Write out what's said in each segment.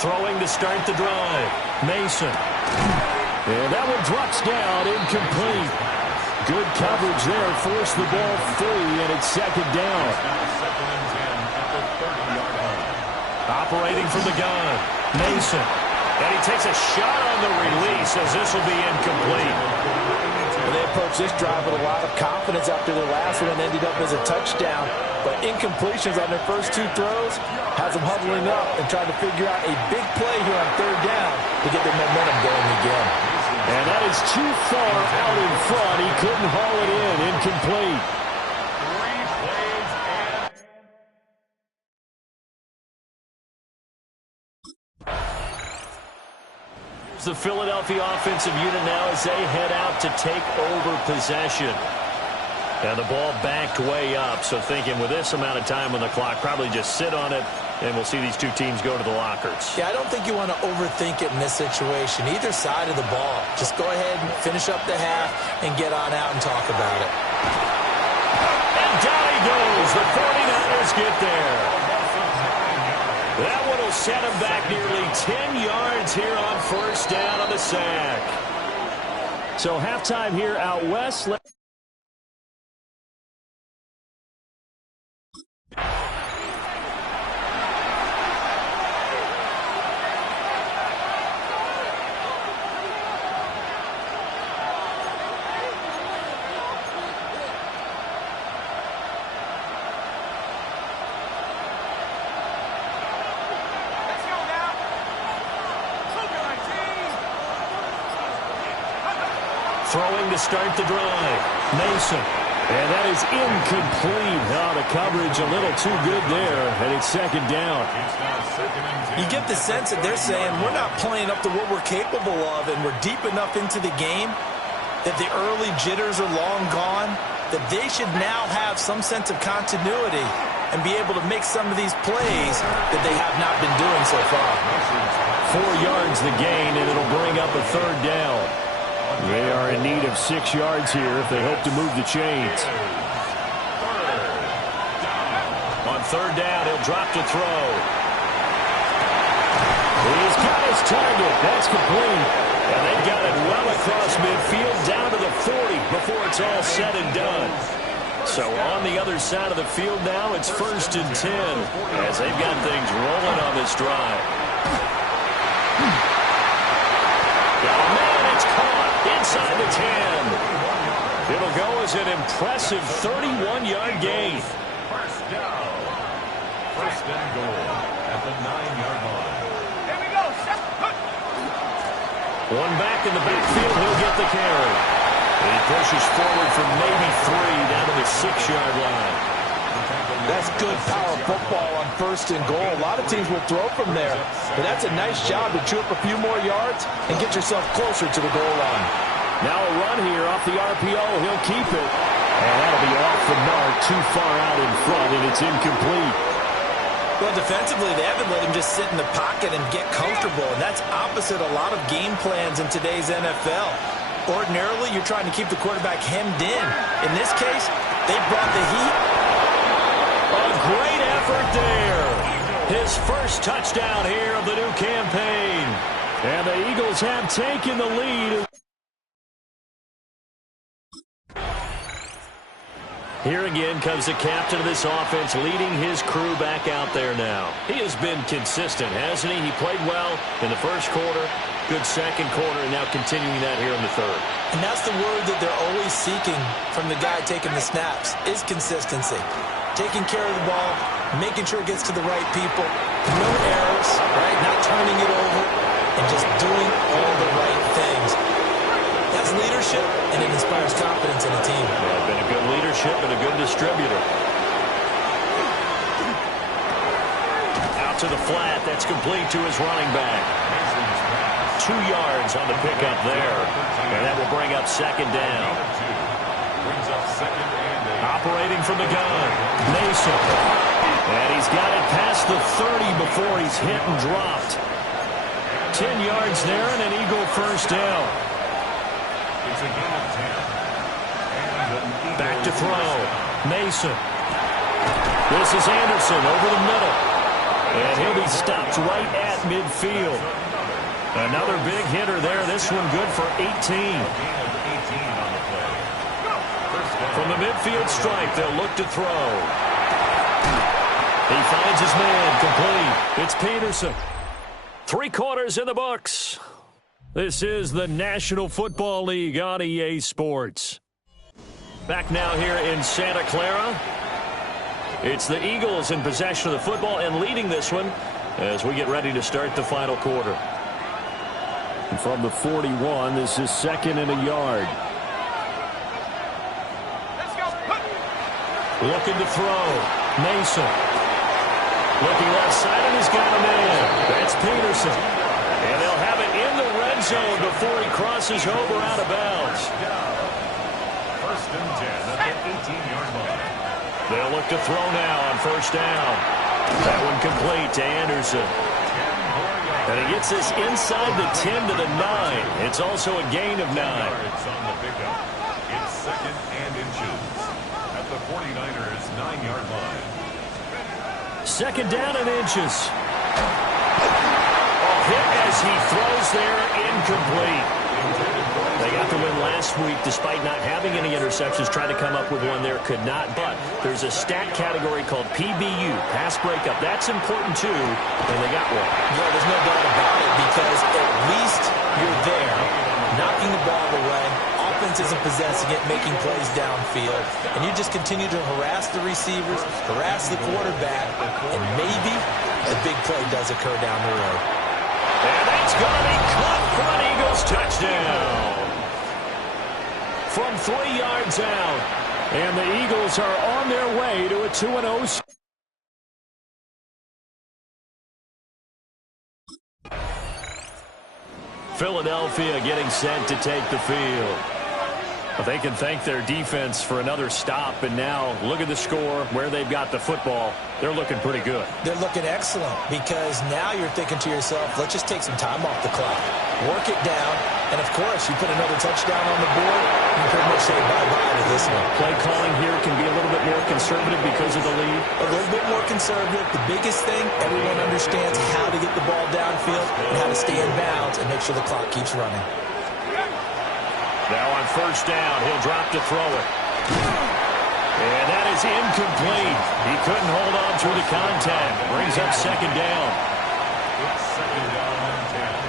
Throwing to start the drive. Mason. And that one drops down, incomplete. Good coverage there. Forced the ball free, and it's second down. Operating from the gun. Mason. And he takes a shot on the release as this will be incomplete. They approached this drive with a lot of confidence after their last one and ended up as a touchdown. But incompletions on their first two throws has them huddling up and trying to figure out a big play here on third down to get their momentum going again. And that is too far out in front. He couldn't haul it in. Incomplete. The Philadelphia offensive unit now as they head out to take over possession. And the ball backed way up, so thinking with this amount of time on the clock, probably just sit on it, and we'll see these two teams go to the lockers. Yeah, I don't think you want to overthink it in this situation, either side of the ball. Just go ahead and finish up the half and get on out and talk about it. And down he goes. The 49ers get there. That one will set him back nearly 10 yards here on first down on the sack. So halftime here out west. Throwing to start the drive. Mason. And that is incomplete. Oh, the coverage a little too good there, and it's second down. You get the sense that they're saying we're not playing up to what we're capable of, and we're deep enough into the game that the early jitters are long gone, that they should now have some sense of continuity and be able to make some of these plays that they have not been doing so far. 4 yards the gain, and it'll bring up a third down. They are in need of 6 yards here if they hope to move the chains. On third down, he'll drop to throw. He's got his target. That's complete. And they've got it well across midfield down to the 40 before it's all said and done. So on the other side of the field now, it's 1st and 10 as they've got things rolling on this drive. Inside the 10. It'll go as an impressive 31-yard gain. First down. First and goal at the 9-yard line. Here we go. One back in the backfield. He'll get the carry. And he pushes forward from maybe 3 down to the 6-yard line. That's good power football on 1st and goal. A lot of teams will throw from there. But that's a nice job to chew up a few more yards and get yourself closer to the goal line. Now a run here off the RPO. He'll keep it. And that'll be off the mark, too far out in front, and it's incomplete. Well, defensively, they haven't let him just sit in the pocket and get comfortable, and that's opposite a lot of game plans in today's NFL. Ordinarily, you're trying to keep the quarterback hemmed in. In this case, they brought the heat. A great effort there. His first touchdown here of the new campaign. And the Eagles have taken the lead. Here again comes the captain of this offense, leading his crew back out there now. He has been consistent, hasn't he? He played well in the first quarter, good second quarter, and now continuing that here in the third. And that's the word that they're always seeking from the guy taking the snaps, is consistency. Taking care of the ball, making sure it gets to the right people, no errors, right? Not turning it over, and just doing all the right things. That's leadership, and it inspires confidence in a team. Yeah, been a good leadership and a good distributor. Out to the flat. That's complete to his running back. 2 yards on the pickup there. And that will bring up second down. Operating from the gun. Mason. And he's got it past the 30 before he's hit and dropped. 10 yards there and an Eagle first down. Back to throw. Mason. This is Anderson over the middle. And he'll be stopped right at midfield. Another big hitter there. This one good for 18. From the midfield stripe, they'll look to throw. He finds his man, complete. It's Peterson. 3 quarters in the books. This is the National Football League on EA Sports. Back now here in Santa Clara. It's the Eagles in possession of the football and leading this one as we get ready to start the final quarter. And from the 41, this is 2nd and a yard. Looking to throw. Mason. Looking left side, and he's got a man. That's Peterson. And they'll have it in the red zone before he crosses over out of bounds. 1st and 10 at the 18-yard line. They'll look to throw now on 1st down. That one complete to Anderson. And he gets this inside the 10 to the 9. It's also a gain of 9. Yards on the pickup. It's 2nd and inches at the 49ers' 9-yard line. 2nd down and inches. Hit as he throws there, incomplete. They got the win last week despite not having any interceptions. Tried to come up with one there, could not. But there's a stat category called PBU, pass breakup. That's important too, and they got one. Yeah, there's no doubt about it because at least you're there, knocking the ball away. Offense isn't possessing it, making plays downfield. And you just continue to harass the receivers, harass the quarterback, and maybe a big play does occur down the road. And that's going to be caught for an Eagles touchdown. From 3 yards out. And the Eagles are on their way to a 2-0. Philadelphia getting set to take the field. But they can thank their defense for another stop. And now look at the score, where they've got the football. They're looking pretty good. They're looking excellent because now you're thinking to yourself, let's just take some time off the clock. Work it down. And, of course, you put another touchdown on the board, you pretty much say bye-bye to this one. Play calling here can be a little bit more conservative because of the lead. A little bit more conservative. The biggest thing, everyone understands how to get the ball downfield and how to stay in bounds and make sure the clock keeps running. Now on 1st down, he'll drop to throw it. And that is incomplete. He couldn't hold on through the contact. Brings up 2nd down. It's 2nd down and 10.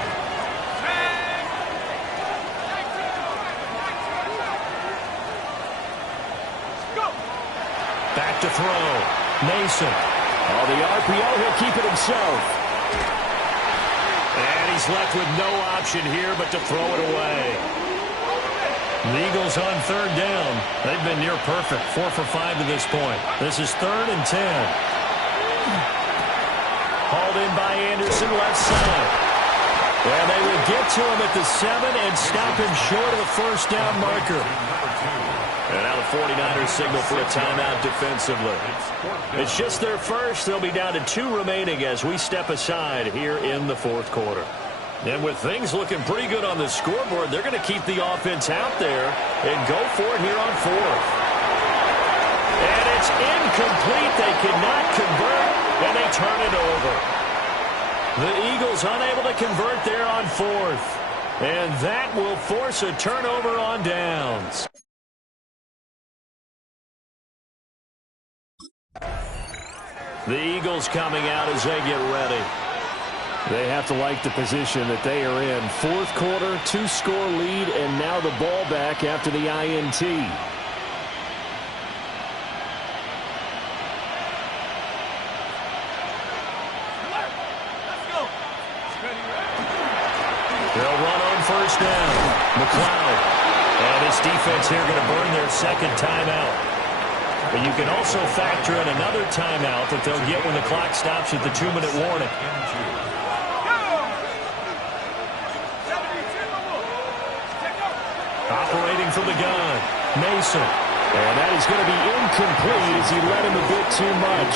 Back to throw. Mason. Oh, the RPO, he'll keep it himself. And he's left with no option here but to throw it away. The Eagles on 3rd down. They've been near perfect. 4 for 5 to this point. This is 3rd and 10. Hauled in by Anderson, left side. And they will get to him at the 7 and stop him short of the 1st down marker. And now the 49ers signal for a timeout defensively. It's just their first. They'll be down to 2 remaining as we step aside here in the 4th quarter. And with things looking pretty good on the scoreboard, they're going to keep the offense out there and go for it here on 4th. And it's incomplete. They cannot convert, and they turn it over. The Eagles unable to convert there on 4th. And that will force a turnover on downs. The Eagles coming out as they get ready. They have to like the position that they are in. 4th quarter, 2-score lead, and now the ball back after the INT. They'll run on 1st down. McLeod. And this defense here going to burn their 2nd timeout. But you can also factor in another timeout that they'll get when the clock stops at the 2-minute warning. Operating from the gun, Mason. And that is going to be incomplete as he led him a bit too much.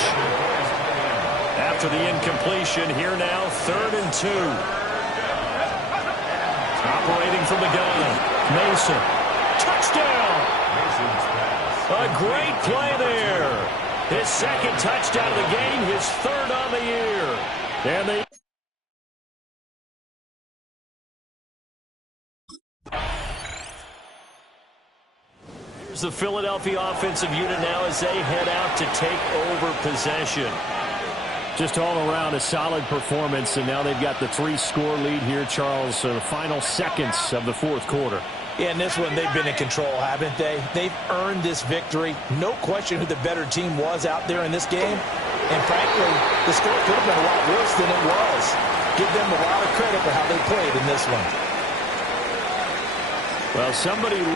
After the incompletion, here now, 3rd and 2. Operating from the gun, Mason. Touchdown! A great play there. His 2nd touchdown of the game, his 3rd on the year. And they... Here's the Philadelphia offensive unit now as they head out to take over possession. Just all around a solid performance, and now they've got the 3-score lead here, Charles, the final seconds of the fourth quarter. Yeah, in this one, they've been in control, haven't they? They've earned this victory. No question who the better team was out there in this game. And frankly, the score could have been a lot worse than it was. Give them a lot of credit for how they played in this one. Well, somebody...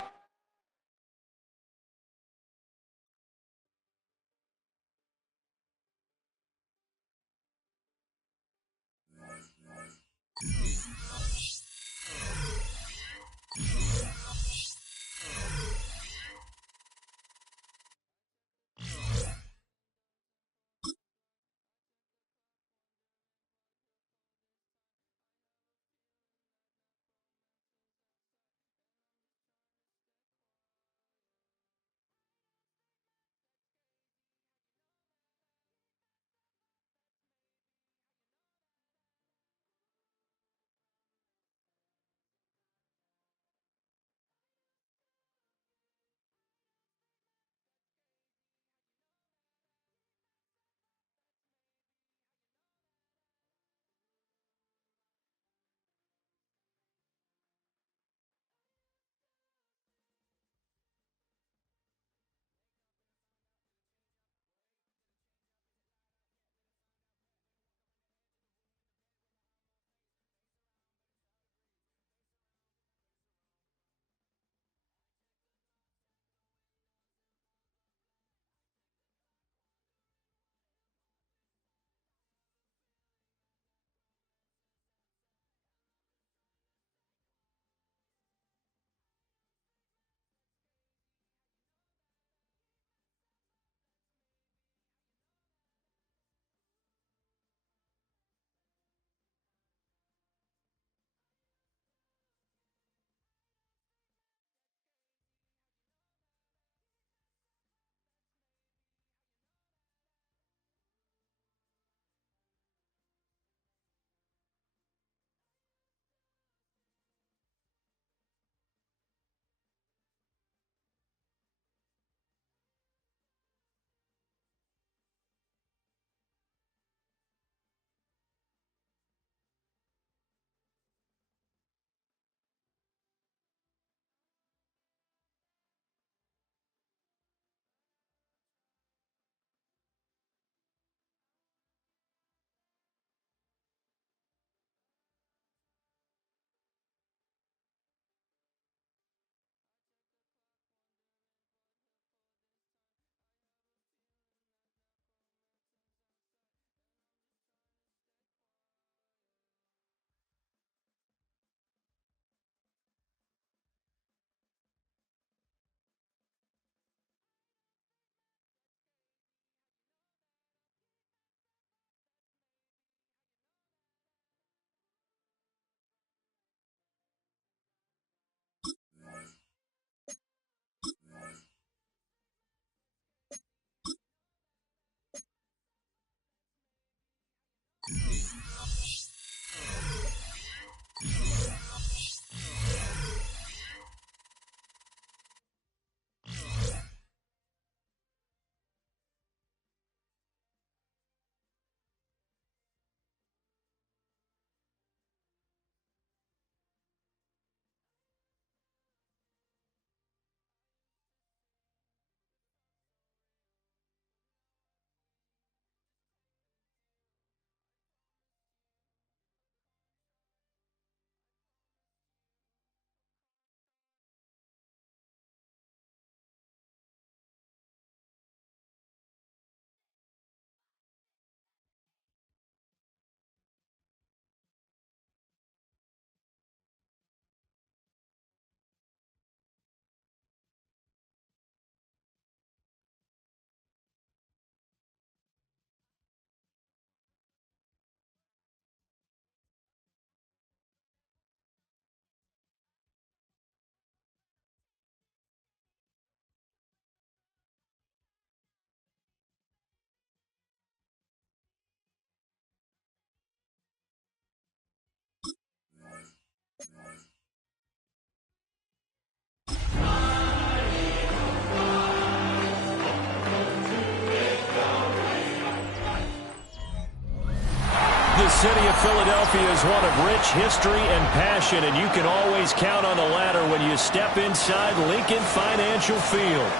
city of Philadelphia is one of rich history and passion, and you can always count on the ladder when you step inside Lincoln Financial Field.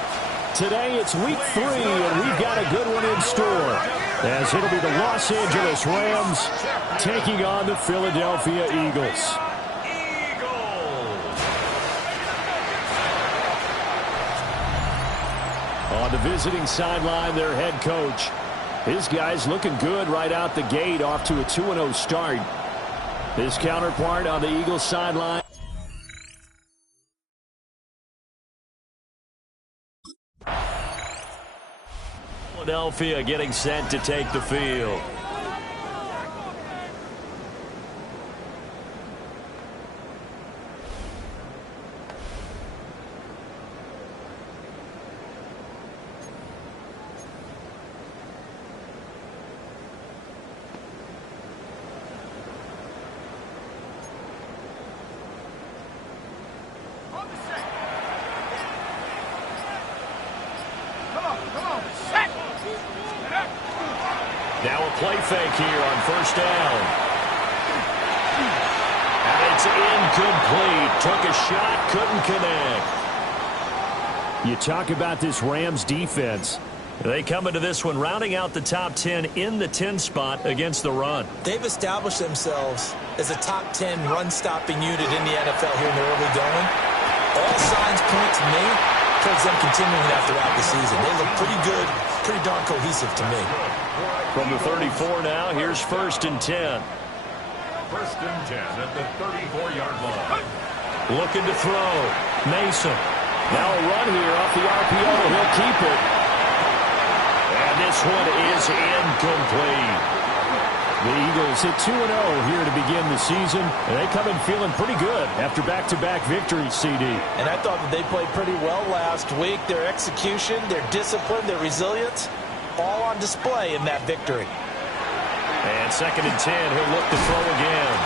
Today it's week 3, and we've got a good one in store, as it'll be the Los Angeles Rams taking on the Philadelphia Eagles. On the visiting sideline, their head coach. His guys looking good right out the gate, off to a 2-0 start. His counterpart on the Eagles sideline. Philadelphia getting set to take the field. Now a play fake here on first down. And it's incomplete. Took a shot, couldn't connect. You talk about this Rams defense. They come into this one rounding out the top 10 in the 10 spot against the run. They've established themselves as a top 10 run-stopping unit in the NFL here in the early going. All signs point to me towards them continuing that throughout the season. They look pretty good, pretty darn cohesive to me. From the 34 now, here's 1st and 10. 1st and 10 at the 34-yard line. Looking to throw. Mason. Now a run here off the RPO. He'll keep it. And this one is incomplete. The Eagles hit 2-0 here to begin the season. And they come in feeling pretty good after back-to-back victories, CD. And I thought that they played pretty well last week. Their execution, their discipline, their resilience, all on display in that victory. And 2nd and 10, he'll look to throw again.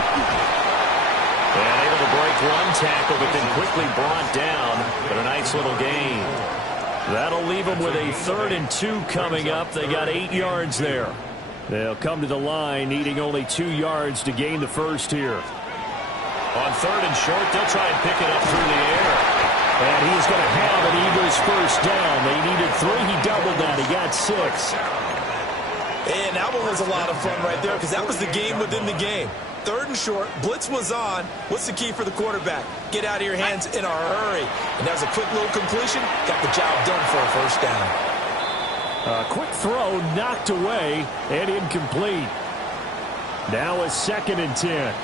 And able to break one tackle, but then quickly brought down. But a nice little gain. That'll leave them with a 3rd and 2 coming up. They got 8 yards there. They'll come to the line, needing only 2 yards to gain the first here. On 3rd and short, they'll try and pick it up through the air. And he's going to have an Eagles first down. They needed 3. He doubled that. He got 6. And that one was a lot of fun right there because that was the game within the game. 3rd and short, blitz was on. What's the key for the quarterback? Get out of your hands in a hurry. And that was a quick little completion. Got the job done for a first down. A quick throw knocked away and incomplete. Now a 2nd and 10.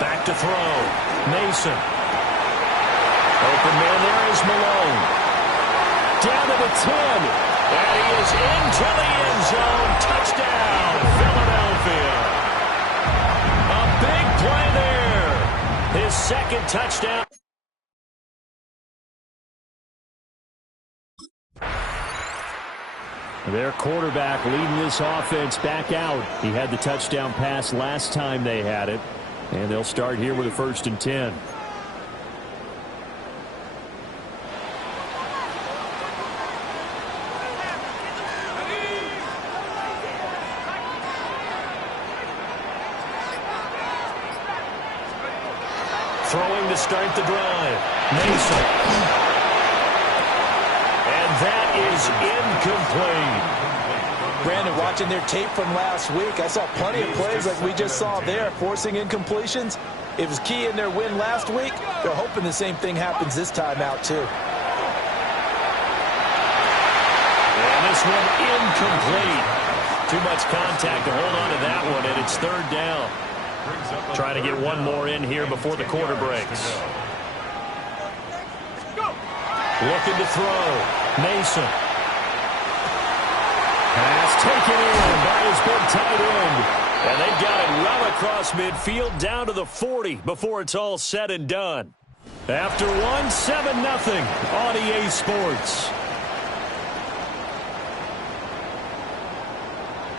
Back to throw. Mason. Open man there is Malone. Down to the 10. And he is into the end zone. Touchdown, Philadelphia. A big play there. His 2nd touchdown. Their quarterback leading this offense back out. He had the touchdown pass last time they had it. And they'll start here with a 1st and 10. Throwing to start the drive. Mason. And that is incomplete. Brandon, watching their tape from last week, I saw plenty of plays like we just saw there, forcing incompletions. It was key in their win last week. They're hoping the same thing happens this time out, too. And this one incomplete. Too much contact to hold on to that one, and it's 3rd down. Trying to get one more in here before the quarter breaks. Looking to throw. Mason. Pass taken in by his big tight end. And they've got it well across midfield down to the 40 before it's all said and done. After one, 7-0 on EA Sports.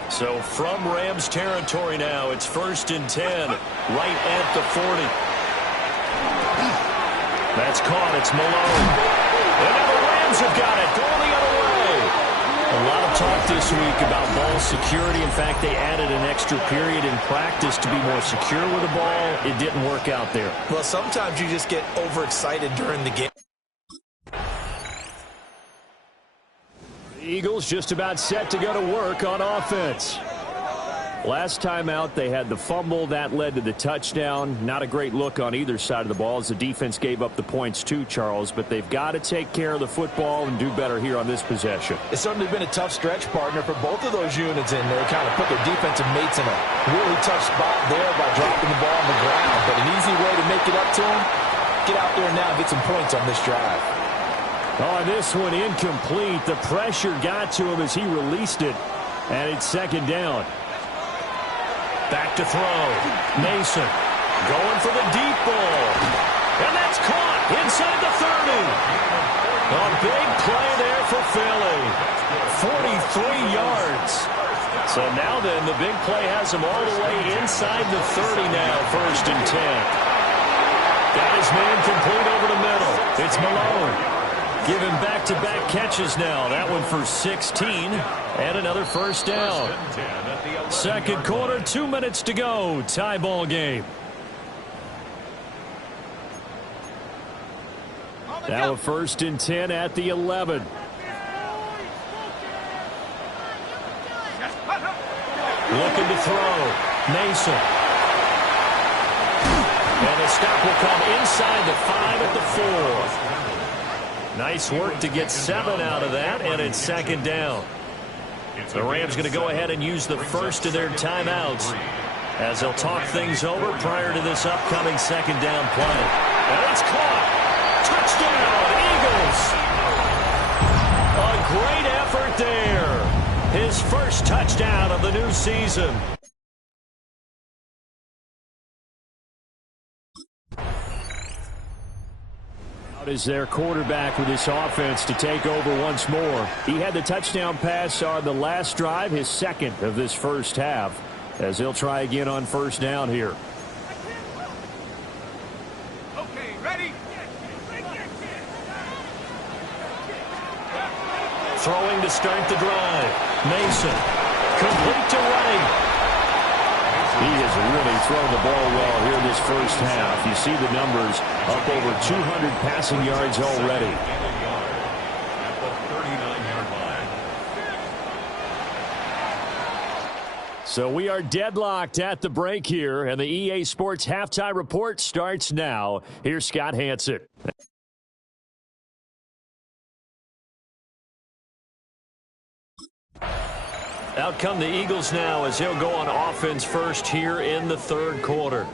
So from Rams territory now, it's 1st and 10, right at the 40. That's caught. It's Malone. And now the Rams have got it. Going the other way. A lot of talk talked this week about ball security. In fact, they added an extra period in practice to be more secure with the ball. It didn't work out there. Well, sometimes you just get overexcited during the game. The Eagles just about set to go to work on offense. Last time out, they had the fumble. That led to the touchdown. Not a great look on either side of the ball as the defense gave up the points too, Charles. But they've got to take care of the football and do better here on this possession. It's certainly been a tough stretch, partner, for both of those units in there. Kind of put their defensive mates in a really tough spot there by dropping the ball on the ground. But an easy way to make it up to them, get out there now and get some points on this drive. Oh, this one incomplete. The pressure got to him as he released it. And it's second down. Back to throw. Mason going for the deep ball. And that's caught inside the 30. A big play there for Philly. 43 yards. So now then, the big play has him all the way inside the 30 now, 1st and 10. Got his man complete over the middle. It's Malone. Giving back-to-back catches now. That one for 16 and another first down. Second quarter, 2 minutes to go. Tie ball game. Now a 1st and 10 at the 11. Looking to throw. Mason. And the stop will come inside the 5 at the 4. Nice work to get 7 out of that, and it's second down. The Rams going to go ahead and use the first of their timeouts as they'll talk things over prior to this upcoming second down play. And it's caught. Touchdown, Eagles. A great effort there. His first touchdown of the new season. Is their quarterback with this offense to take over once more. He had the touchdown pass on the last drive, his second of this first half, as he'll try again on first down here. Okay, ready? Throwing to start the drive. Mason. Complete to right. He has really thrown the ball well here this first half. You see the numbers, up over 200 passing yards already. At the 39-yard line. So we are deadlocked at the break here, and the EA Sports Halftime Report starts now. Here's Scott Hanson. Out come the Eagles now as they'll go on offense first here in the third quarter.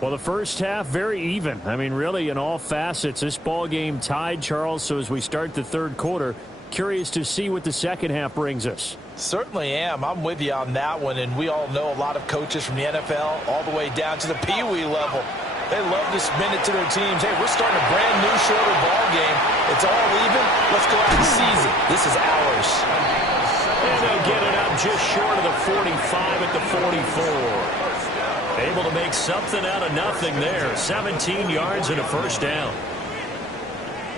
Well, the first half, very even. I mean, really, in all facets, this ball game tied, Charles. So as we start the third quarter, curious to see what the second half brings us. Certainly am. I'm with you on that one, and we all know a lot of coaches from the NFL all the way down to the Pee-wee level. They love to spin it to their teams. Hey, we're starting a brand new shorter ball game. It's all even. Let's go out and seize it. This is ours. And they'll get it up just short of the 45 at the 44. Able to make something out of nothing there. 17 yards and a first down.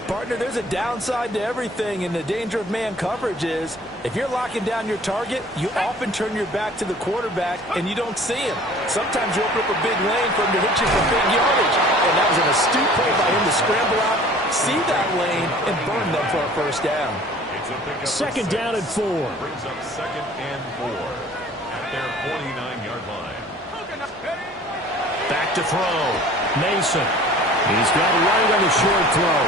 Partner, there's a downside to everything, and the danger of man coverage is if you're locking down your target, you often turn your back to the quarterback and you don't see him. Sometimes you open up a big lane for him to hit you for big yardage. And that was an astute play by him to scramble out, see that lane, and burn them for a first down. Second down and 4. Brings up 2nd and 4 at their 49-yard line. Back to throw. Mason. He's got it right on the short throw.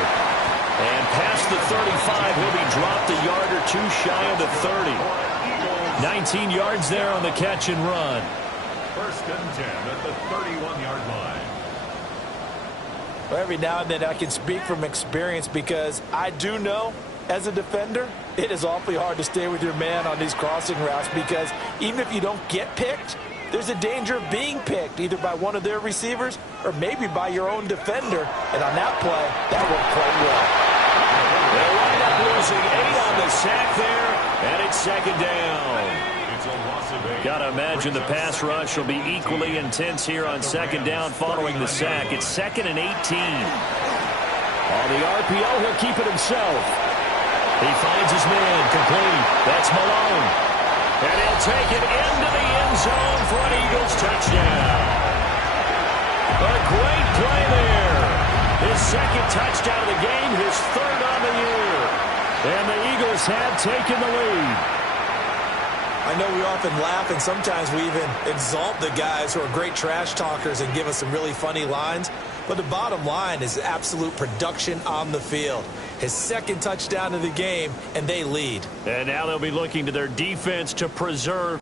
And past the 35, he'll be dropped a yard or two shy of the 30. 19 yards there on the catch and run. 1st and 10 at the 31-yard line. Well, every now and then I can speak from experience because I do know as a defender, it is awfully hard to stay with your man on these crossing routes because even if you don't get picked, there's a danger of being picked either by one of their receivers or maybe by your own defender. And on that play, that worked quite well. They'll wind up losing 8 on the sack there, and it's second down. It's a loss of 8. Got to imagine the pass rush will be equally intense here on second down following the sack. It's 2nd and 18. On the RPO, he'll keep it himself. He finds his man complete. That's Malone. And he'll take it into the end zone for an Eagles touchdown. A great play there. His second touchdown of the game, his third on the year. And the Eagles have taken the lead. I know we often laugh, and sometimes we even exalt the guys who are great trash talkers and give us some really funny lines. But the bottom line is absolute production on the field. His second touchdown of the game, and they lead. And now they'll be looking to their defense to preserve.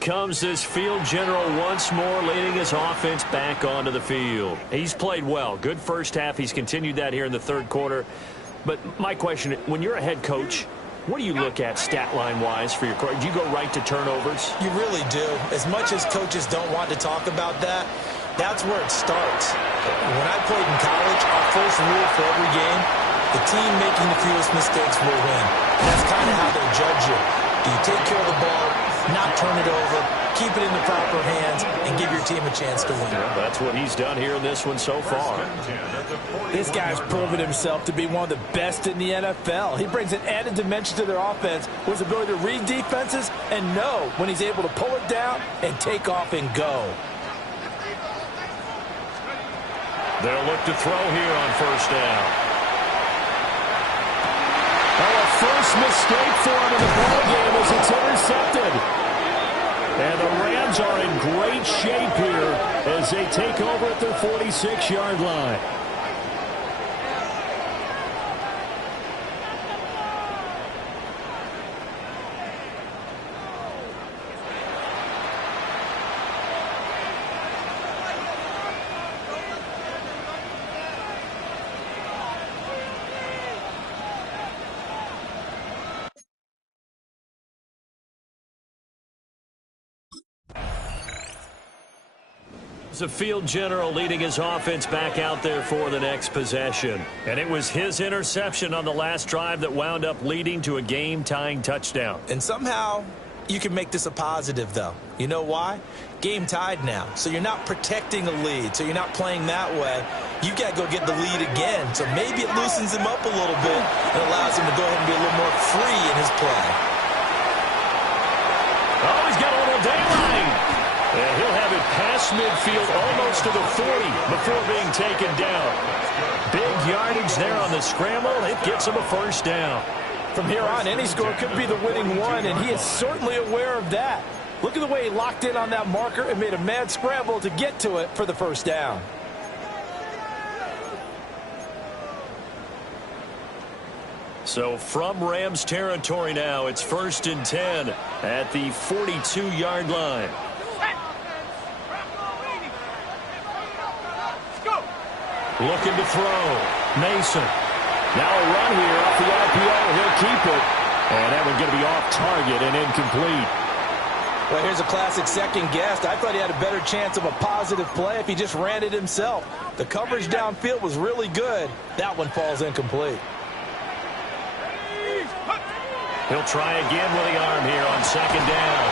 Comes this field general once more, leading his offense back onto the field. He's played well. Good first half. He's continued that here in the third quarter. But my question, when you're a head coach, what do you look at stat line-wise for your coach? Do you go right to turnovers? You really do. As much as coaches don't want to talk about that, that's where it starts. When I played in college, our first rule for every game, the team making the fewest mistakes will win. That's kind of how they judge you. Do you take care of the ball, not turn it over, keep it in the proper hands, and give your team a chance to win? Yeah, that's what he's done here in this one so far. This guy's proven himself to be one of the best in the NFL. He brings an added dimension to their offense with his ability to read defenses and know when he's able to pull it down and take off and go. They'll look to throw here on first down. Well, a first mistake for him in the ballgame as it's intercepted. And the Rams are in great shape here as they take over at their 46-yard line. The field general leading his offense back out there for the next possession. And it was his interception on the last drive that wound up leading to a game-tying touchdown. And somehow you can make this a positive, though. You know why? Game tied now. So you're not protecting a lead. So you're not playing that way. You got to go get the lead again. So maybe it loosens him up a little bit and allows him to go ahead and be a little more free in his play. Oh, he's got a little daylight. And he'll have it past midfield almost to the 40 before being taken down. Big yardage there on the scramble. It gets him a first down. From here on, any score could be the winning one, and he is certainly aware of that. Look at the way he locked in on that marker and made a mad scramble to get to it for the first down. So from Rams territory now, it's 1st and 10 at the 42-yard line. Looking to throw. Mason. Now a run here off the RPO. He'll keep it. And that one's going to be off target and incomplete. Well, here's a classic second guess. I thought he had a better chance of a positive play if he just ran it himself. The coverage downfield was really good. That one falls incomplete. He'll try again with the arm here on second down.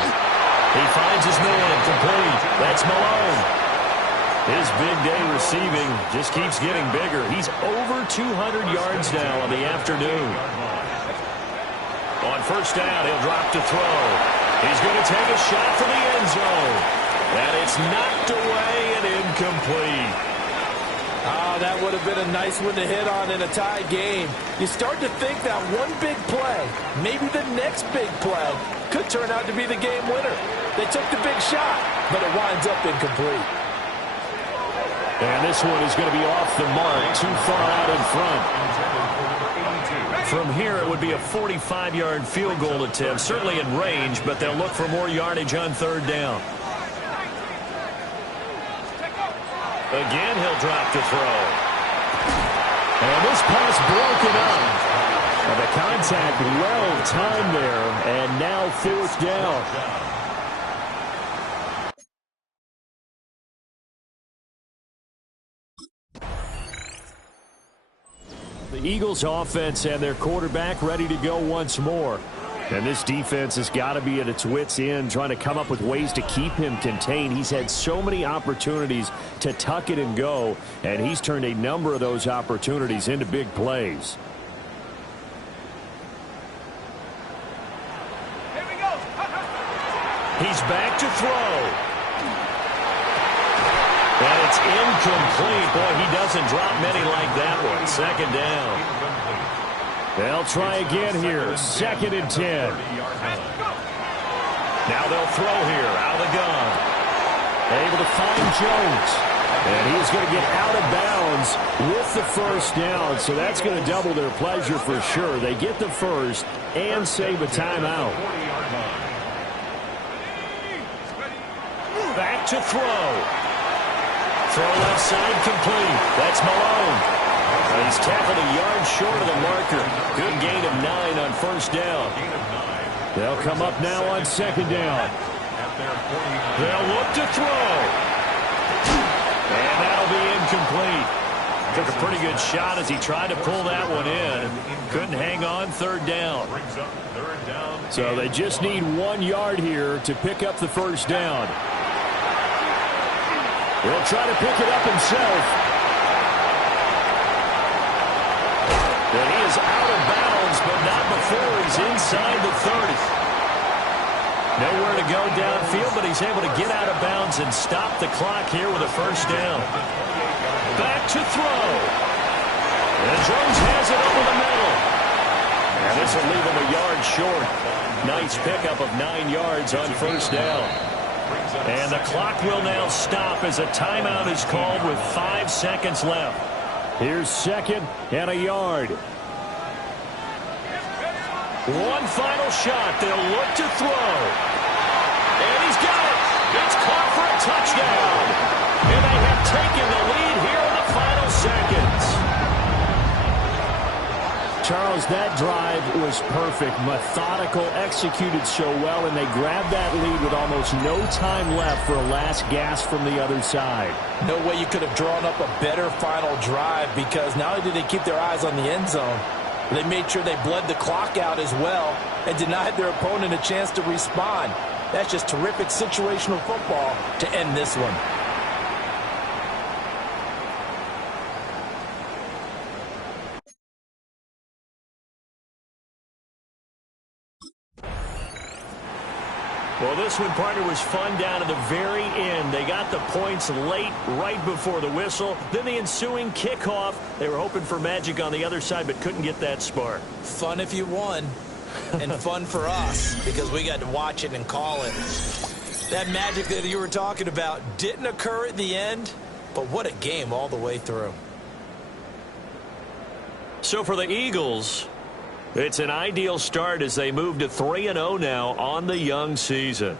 He finds his man complete. That's Malone. His big day receiving just keeps getting bigger. He's over 200 yards now on the afternoon. On first down, he'll drop to throw. He's going to take a shot for the end zone. And it's knocked away and incomplete. Oh, that would have been a nice one to hit on in a tie game. You start to think that one big play, maybe the next big play, could turn out to be the game winner. They took the big shot, but it winds up incomplete. And this one is going to be off the mark, too far out in front. From here, it would be a 45-yard field goal attempt, certainly in range, but they'll look for more yardage on third down. Again, he'll drop to throw. And this pass broken up. And the contact well timed there, and now fourth down. The Eagles offense and their quarterback ready to go once more. And this defense has got to be at its wits' end, trying to come up with ways to keep him contained. He's had so many opportunities to tuck it and go, and he's turned a number of those opportunities into big plays. He's back to throw. And it's incomplete. Boy, he doesn't drop many like that one. Second down. They'll try again here. 2nd and 10. Now they'll throw here out of the gun. Able to find Jones. And he's going to get out of bounds with the first down. So that's going to double their pleasure for sure. They get the first and save a timeout. Back to throw. Throw left side complete. That's Malone. He's tackled a yard short of the marker. Good gain of 9 on first down. They'll come up now on 2nd down. They'll look to throw. And that'll be incomplete. Took a pretty good shot as he tried to pull that one in. Couldn't hang on. 3rd down. So they just need 1 yard here to pick up the first down. He'll try to pick it up himself. And he is out of bounds, but not before he's inside the 30. Nowhere to go downfield, but he's able to get out of bounds and stop the clock here with a first down. Back to throw. And Jones has it over the middle. And this will leave him a yard short. Nice pickup of 9 yards on first down. And the clock will now stop as a timeout is called with 5 seconds left. Here's 2nd and a yard. One final shot. They'll look to throw. And he's got it. It's caught for a touchdown. And they have taken the lead here in the final seconds. Charles, that drive was perfect. Methodical, executed so well, and they grabbed that lead with almost no time left for a last gasp from the other side. No way you could have drawn up a better final drive, because not only did they keep their eyes on the end zone, they made sure they bled the clock out as well and denied their opponent a chance to respond. That's just terrific situational football to end this one. Well, this one, partner, was fun down to the very end. They got the points late, right before the whistle. Then the ensuing kickoff. They were hoping for magic on the other side, but couldn't get that spark. Fun if you won, and fun for us, because we got to watch it and call it. That magic that you were talking about didn't occur at the end, but what a game all the way through. So for the Eagles, it's an ideal start as they move to 3-0 now on the young season.